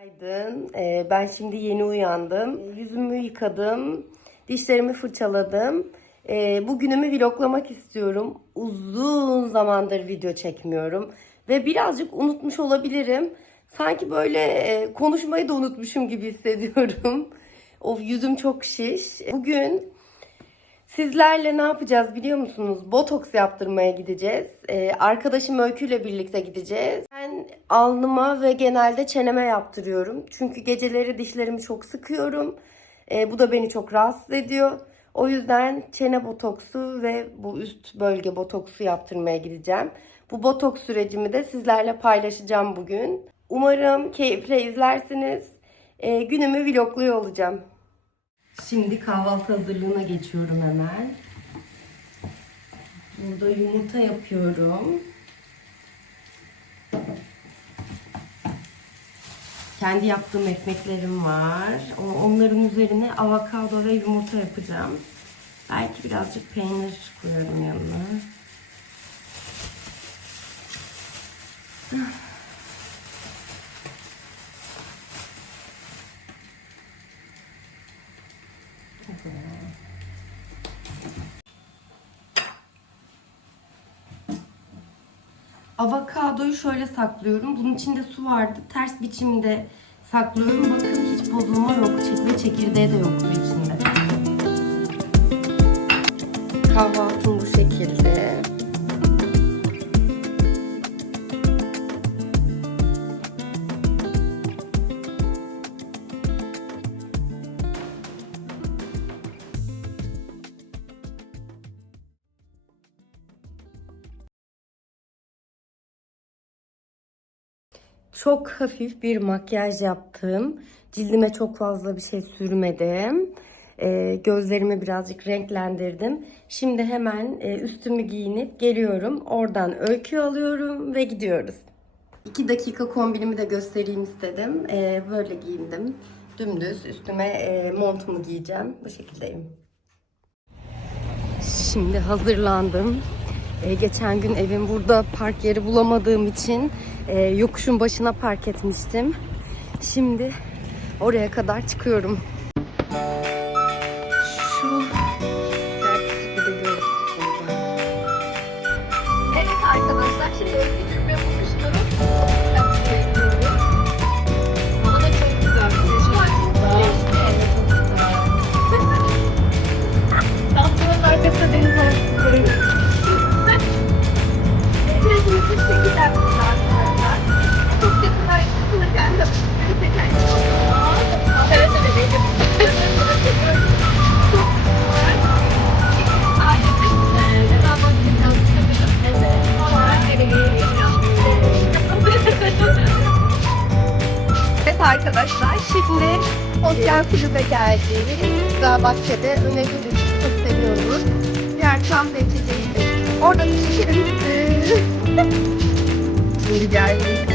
Günaydın. Ee, ben şimdi yeni uyandım. Ee, Yüzümü yıkadım. Dişlerimi fırçaladım. Ee, bugünümü vloglamak istiyorum. Uzun zamandır video çekmiyorum. Ve birazcık unutmuş olabilirim. Sanki böyle e, konuşmayı da unutmuşum gibi hissediyorum. Of yüzüm çok şiş. Bugün Sizlerle ne yapacağız biliyor musunuz? Botoks yaptırmaya gideceğiz. Arkadaşım Öykü ile birlikte gideceğiz. Alnıma ve genelde çeneme yaptırıyorum. Çünkü geceleri dişlerimi çok sıkıyorum. Ee, bu da beni çok rahatsız ediyor. O yüzden çene botoksu ve bu üst bölge botoksu yaptırmaya gideceğim. Bu botoks sürecimi de sizlerle paylaşacağım bugün. Umarım keyifle izlersiniz. Ee, günümü vlogluyor olacağım. Şimdi kahvaltı hazırlığına geçiyorum hemen. Burada yumurta yapıyorum. Kendi yaptığım ekmeklerim var. Onların üzerine avokado ve yumurta yapacağım. Belki birazcık peynir koyarım yanına. Avokadoyu şöyle saklıyorum. Bunun içinde su vardı. Ters biçimde saklıyorum. Bakın hiç bozulma yok. Çek- Ve çekirdeği de yoktu içinde. Kahvaltım bu şekilde. Çok hafif bir makyaj yaptım. Cildime çok fazla bir şey sürmedim. Ee, gözlerimi birazcık renklendirdim. Şimdi hemen e, üstümü giyinip geliyorum. Oradan öykü alıyorum ve gidiyoruz. 2 dakika kombinimi de göstereyim istedim. Ee, böyle giyindim. Dümdüz üstüme e, montumu giyeceğim. Bu şekildeyim. Şimdi hazırlandım. Ee, geçen gün evin burada park yeri bulamadığım için e, yokuşun başına park etmiştim. Şimdi oraya kadar çıkıyorum. Arkadaşlar şimdi Osyal Kulübe geldik. Güzel bahçede önemli çok seviyoruz. Diğer da içeceğiz. Orada bir şişirimizi. Şimdi geldik.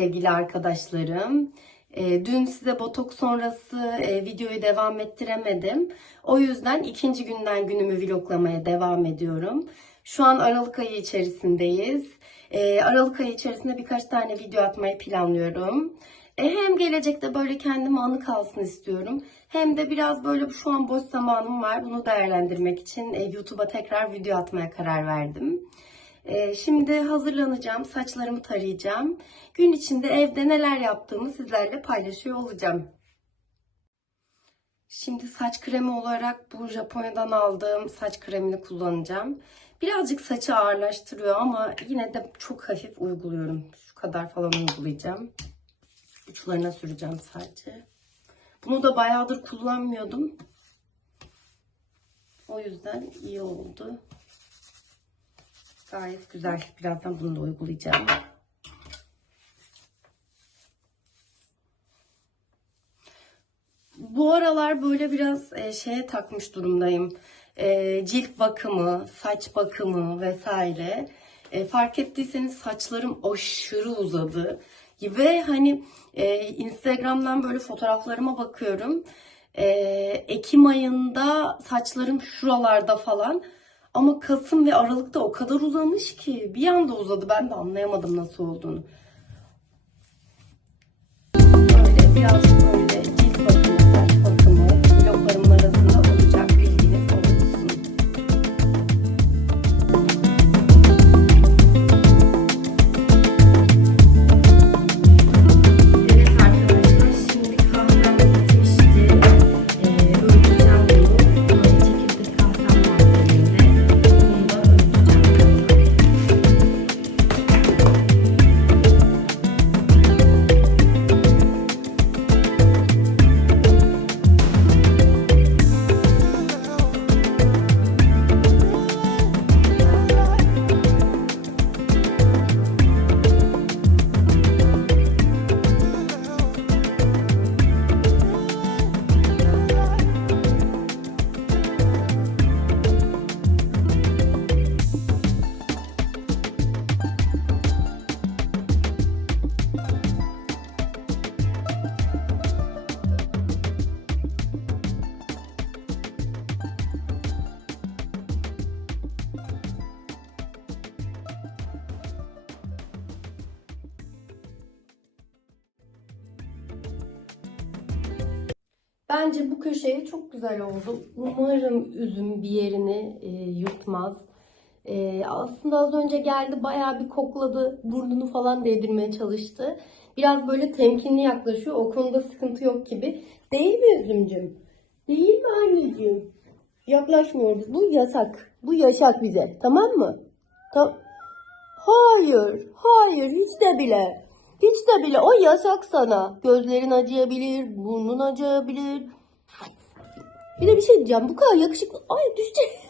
Sevgili arkadaşlarım. Ee, dün size botok sonrası e, videoyu devam ettiremedim. O yüzden ikinci günden günümü vloglamaya devam ediyorum. Şu an Aralık ayı içerisindeyiz. Ee, Aralık ayı içerisinde birkaç tane video atmayı planlıyorum. E, hem gelecekte böyle kendime anı kalsın istiyorum. Hem de biraz böyle şu an boş zamanım var. Bunu değerlendirmek için e, YouTube'a tekrar video atmaya karar verdim. Şimdi hazırlanacağım. Saçlarımı tarayacağım. Gün içinde evde neler yaptığımı sizlerle paylaşıyor olacağım. Şimdi saç kremi olarak bu Japonya'dan aldığım saç kremini kullanacağım. Birazcık saçı ağırlaştırıyor ama yine de çok hafif uyguluyorum. Şu kadar falan uygulayacağım. Uçlarına süreceğim sadece. Bunu da bayağıdır kullanmıyordum. O yüzden iyi oldu. Gayet güzel. Birazdan bunu da uygulayacağım. Bu aralar böyle biraz e, şeye takmış durumdayım. E, cilt bakımı, saç bakımı vesaire. E, fark ettiyseniz saçlarım aşırı uzadı. Ve hani e, Instagram'dan böyle fotoğraflarıma bakıyorum. E, Ekim ayında saçlarım şuralarda falan. Ama Kasım ve Aralık'ta o kadar uzamış ki bir anda uzadı. Ben de anlayamadım nasıl olduğunu. Böyle birazcık böyle Bence bu köşeye çok güzel oldu. Umarım üzüm bir yerini e, yutmaz. E, aslında az önce geldi bayağı bir kokladı. Burnunu falan değdirmeye çalıştı. Biraz böyle temkinli yaklaşıyor. O konuda sıkıntı yok gibi. Değil mi üzümcüm? Değil mi anneciğim? Yaklaşmıyoruz. Bu yasak. Bu yasak bize. Tamam mı? Ta- hayır. Hayır. Hiç de bile. Hiç de bile. O yasak sana. Gözlerin acıyabilir. Burnun acıyabilir. Bir de bir şey diyeceğim. Bu kadar yakışıklı. Ay düşecek.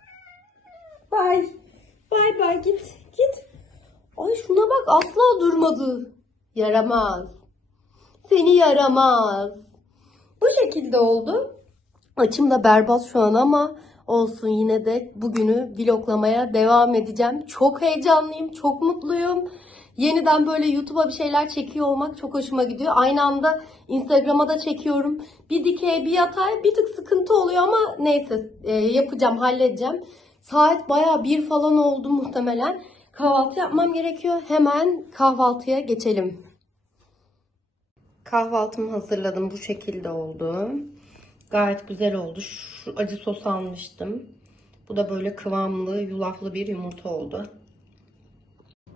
Bay. Bay bay git. Git. Ay şuna bak asla durmadı. Yaramaz. Seni yaramaz. Bu şekilde oldu. Açım da berbat şu an ama olsun yine de bugünü vloglamaya devam edeceğim. Çok heyecanlıyım, çok mutluyum. Yeniden böyle YouTube'a bir şeyler çekiyor olmak çok hoşuma gidiyor. Aynı anda Instagram'a da çekiyorum. Bir dikey bir yatay bir tık sıkıntı oluyor ama neyse e, yapacağım, halledeceğim. Saat baya bir falan oldu muhtemelen. Kahvaltı yapmam gerekiyor. Hemen kahvaltıya geçelim. Kahvaltımı hazırladım. Bu şekilde oldu. Gayet güzel oldu. Şu acı sos almıştım. Bu da böyle kıvamlı, yulaflı bir yumurta oldu.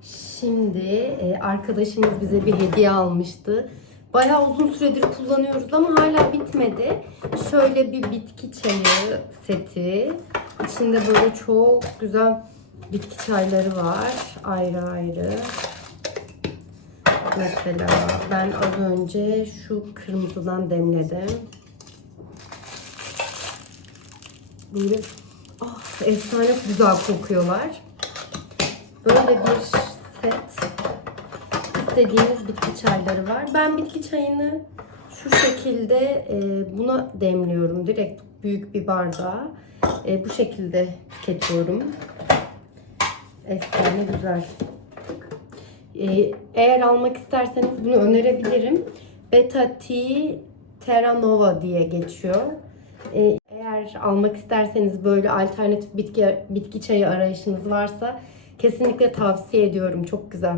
Şimdi e, arkadaşımız bize bir hediye almıştı. Bayağı uzun süredir kullanıyoruz ama hala bitmedi. Şöyle bir bitki çayı seti. İçinde böyle çok güzel bitki çayları var. Ayrı ayrı. Mesela ben az önce şu kırmızıdan demledim. Böyle ah, efsane güzel kokuyorlar. Böyle bir set istediğiniz bitki çayları var. Ben bitki çayını şu şekilde e, buna demliyorum. Direkt büyük bir bardağa. E, bu şekilde tüketiyorum. Efsane güzel. E, eğer almak isterseniz bunu önerebilirim. Beta Tea Terra Nova diye geçiyor. E, eğer almak isterseniz böyle alternatif bitki bitki çayı arayışınız varsa kesinlikle tavsiye ediyorum. Çok güzel.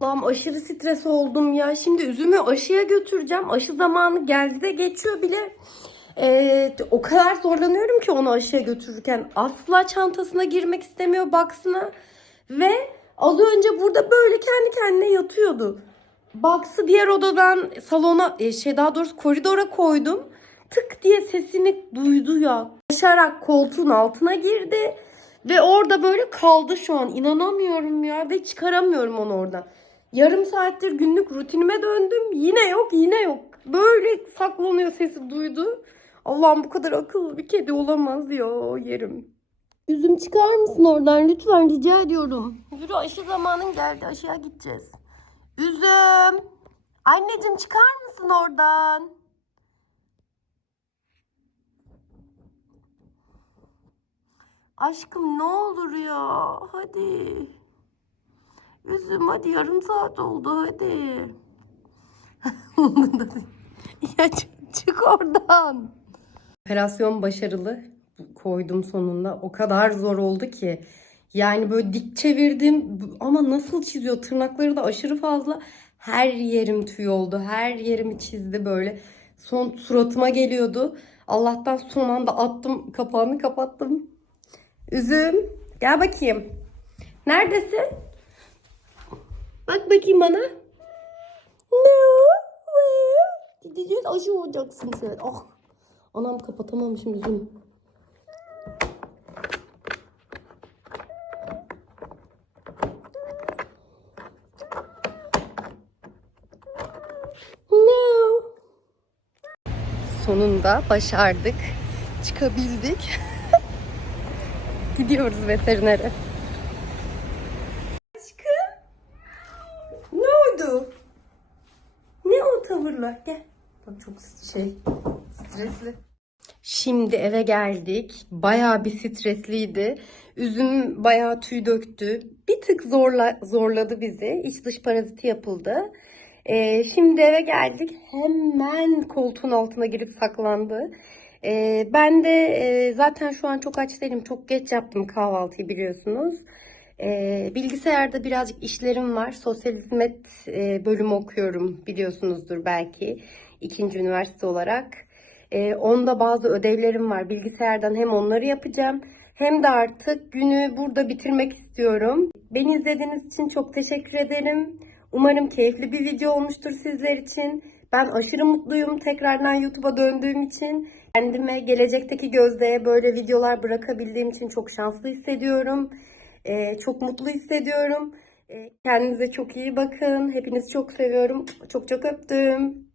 Allah'ım aşırı stres oldum ya. Şimdi üzümü aşıya götüreceğim. Aşı zamanı geldi de geçiyor bile. Ee, o kadar zorlanıyorum ki onu aşıya götürürken. Asla çantasına girmek istemiyor baksına. Ve az önce burada böyle kendi kendine yatıyordu. Box'ı diğer odadan salona, e, şey daha doğrusu koridora koydum. Tık diye sesini duydu ya. Koşarak koltuğun altına girdi. Ve orada böyle kaldı şu an. İnanamıyorum ya ve çıkaramıyorum onu oradan. Yarım saattir günlük rutinime döndüm. Yine yok, yine yok. Böyle saklanıyor sesi duydu. Allah'ım bu kadar akıllı bir kedi olamaz ya yerim. Üzüm çıkar mısın oradan lütfen rica ediyorum. Yürü aşı zamanın geldi aşıya gideceğiz. Üzüm. Anneciğim çıkar mısın oradan? Aşkım ne olur ya. Hadi. Üzüm hadi yarım saat oldu hadi. ya çık, çık oradan. Operasyon başarılı. Koydum sonunda. O kadar zor oldu ki. Yani böyle dik çevirdim ama nasıl çiziyor? Tırnakları da aşırı fazla. Her yerim tüy oldu. Her yerimi çizdi böyle. Son suratıma geliyordu. Allah'tan son anda attım. Kapağını kapattım. Üzüm. Gel bakayım. Neredesin? Bak bakayım bana. Gideceğiz aşı olacaksın sen. Ah. Anam kapatamamışım üzüm. No. Sonunda başardık. Çıkabildik. Gidiyoruz veterinere. Aşkım. Ne oldu? Ne o tavırlar? Gel. Bak çok şey stresli. Şimdi eve geldik. Bayağı bir stresliydi. Üzüm bayağı tüy döktü. Bir tık zorla, zorladı bizi. İç dış paraziti yapıldı. Ee, şimdi eve geldik. Hemen koltuğun altına girip saklandı. Ee, ben de e, zaten şu an çok aç değilim. Çok geç yaptım kahvaltıyı biliyorsunuz. Ee, bilgisayarda birazcık işlerim var. Sosyal hizmet e, bölümü okuyorum biliyorsunuzdur belki. ikinci üniversite olarak. Ee, onda bazı ödevlerim var. Bilgisayardan hem onları yapacağım hem de artık günü burada bitirmek istiyorum. Beni izlediğiniz için çok teşekkür ederim. Umarım keyifli bir video olmuştur sizler için. Ben aşırı mutluyum tekrardan YouTube'a döndüğüm için. Kendime gelecekteki Gözde'ye böyle videolar bırakabildiğim için çok şanslı hissediyorum. Ee, çok mutlu hissediyorum. Ee, kendinize çok iyi bakın. Hepinizi çok seviyorum. Çok çok öptüm.